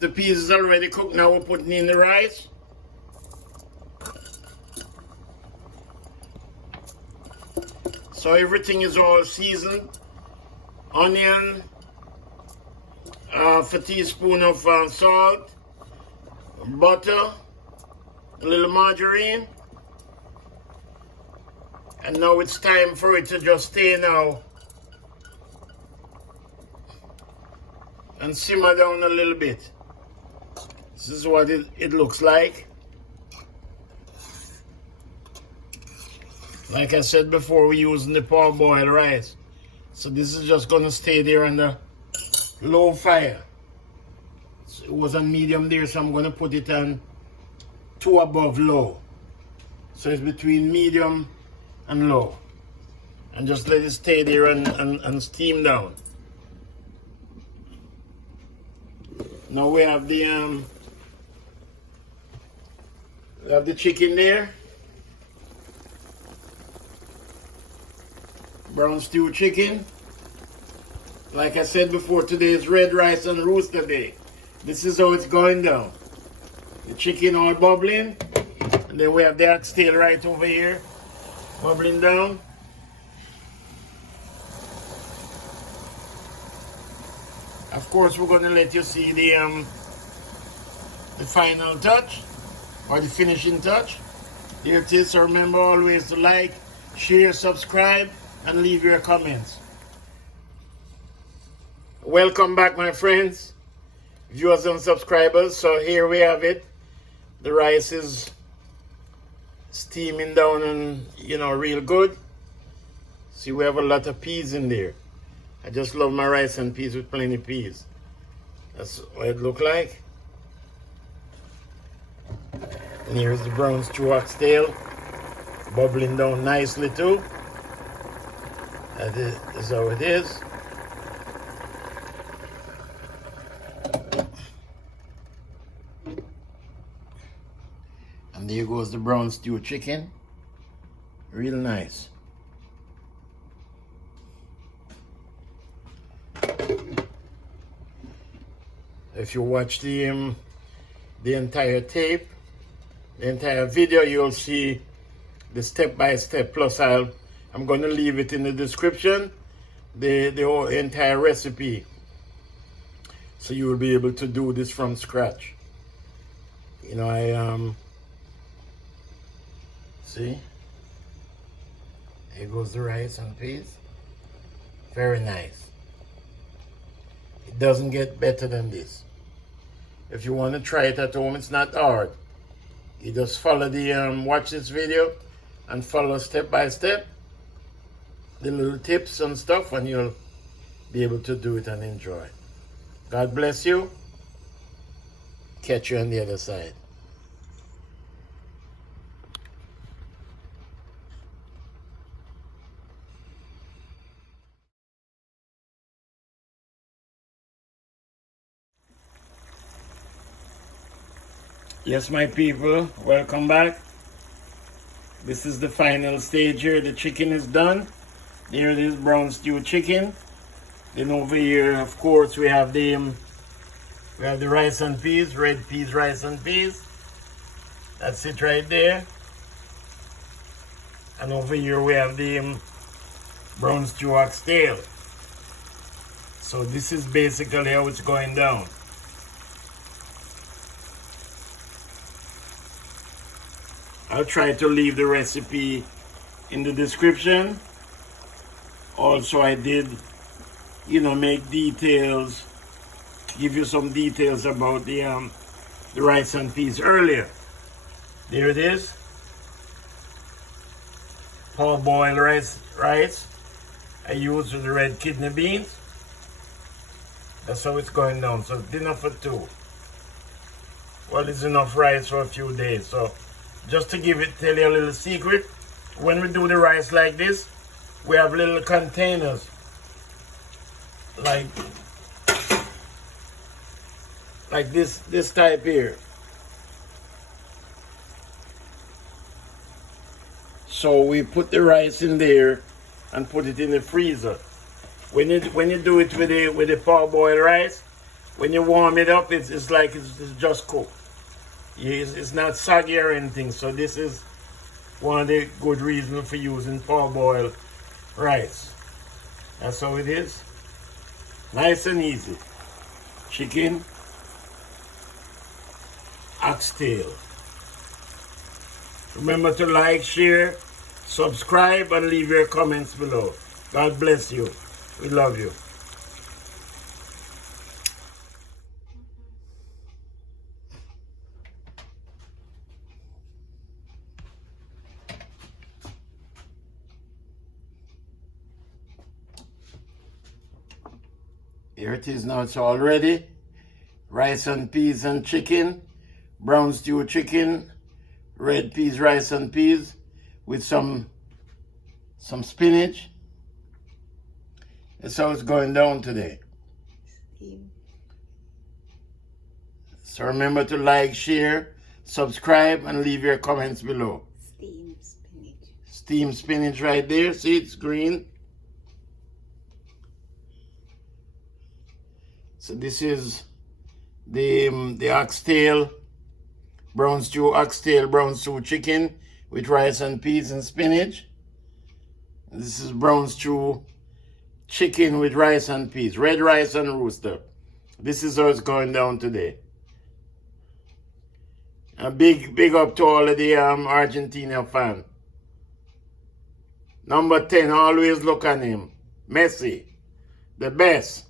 The peas is already cooked. Now we're putting in the rice. So everything is all seasoned. Onion, half a teaspoon of salt, butter, a little margarine. And now it's time for it to just stay now and simmer down a little bit. This is what it looks like. Like I said before, we're using the parboiled rice. So this is just gonna stay there on the low fire. So it was on medium there, so I'm gonna put it on 2 above low. So it's between medium and low. And just let it stay there and steam down. Now we have the chicken there. Brown stew chicken. Like I said before, today is red rice and rooster day. This is how it's going down. The chicken all bubbling. And then we have the oxtail right over here, bubbling down. Of course, we're going to let you see the final touch, or the finishing touch. There it is. So remember always to like, share, subscribe, and leave your comments. Welcome back, my friends, viewers and subscribers. So here we have it. The rice is steaming down and, real good. See, we have a lot of peas in there. I just love my rice and peas with plenty of peas. That's what it look like. And here's the brown stew oxtail, bubbling down nicely too. That is how it is. And there goes the brown stew chicken. Real nice. If you watch the entire tape, the entire video, you'll see the step-by-step. Plus, I'm going to leave it in the description, the whole entire recipe, so you will be able to do this from scratch. See, here goes the rice and peas. Very nice. It doesn't get better than this. If you want to try it at home, it's not hard. You just follow watch this video and follow step by step the little tips and stuff, and you'll be able to do it and enjoy. God bless you. Catch you on the other side. Yes, my people, welcome back. This is the final stage here. The chicken is done. There it is, brown stew chicken. Then over here, of course, we have the rice and peas, red peas, rice and peas. That's it right there. And over here we have the brown stew oxtail. So this is basically how it's going down. I'll try to leave the recipe in the description. Also, I did, make details, give you some details about the rice and peas earlier. There it is. Parboiled rice. I used the red kidney beans. That's how it's going down. So dinner for 2. Well, it's enough rice for a few days. So just to tell you a little secret, when we do the rice like this, we have little containers like this type here. So we put the rice in there and put it in the freezer. When you do it with the parboiled rice, when you warm it up, it's like it's just cooked. It's not soggy or anything. So this is one of the good reasons for using parboiled rice. That's how it is. Nice and easy. Chicken, oxtail. Remember to like, share, subscribe, and leave your comments below. God bless you. We love you. Here it is now. It's all ready. Rice and peas and chicken. Brown stew chicken. Red peas, rice and peas. With some spinach. That's how it's going down today. So remember to like, share, subscribe, and leave your comments below. Steamed spinach. Steamed spinach right there. See, it's green. So this is the oxtail, brown stew oxtail, brown stew chicken with rice and peas and spinach. This is brown stew chicken with rice and peas, red rice and rooster. This is how it's going down today. A big up to all of the Argentina fan. Number 10, always look on him. Messi, the best.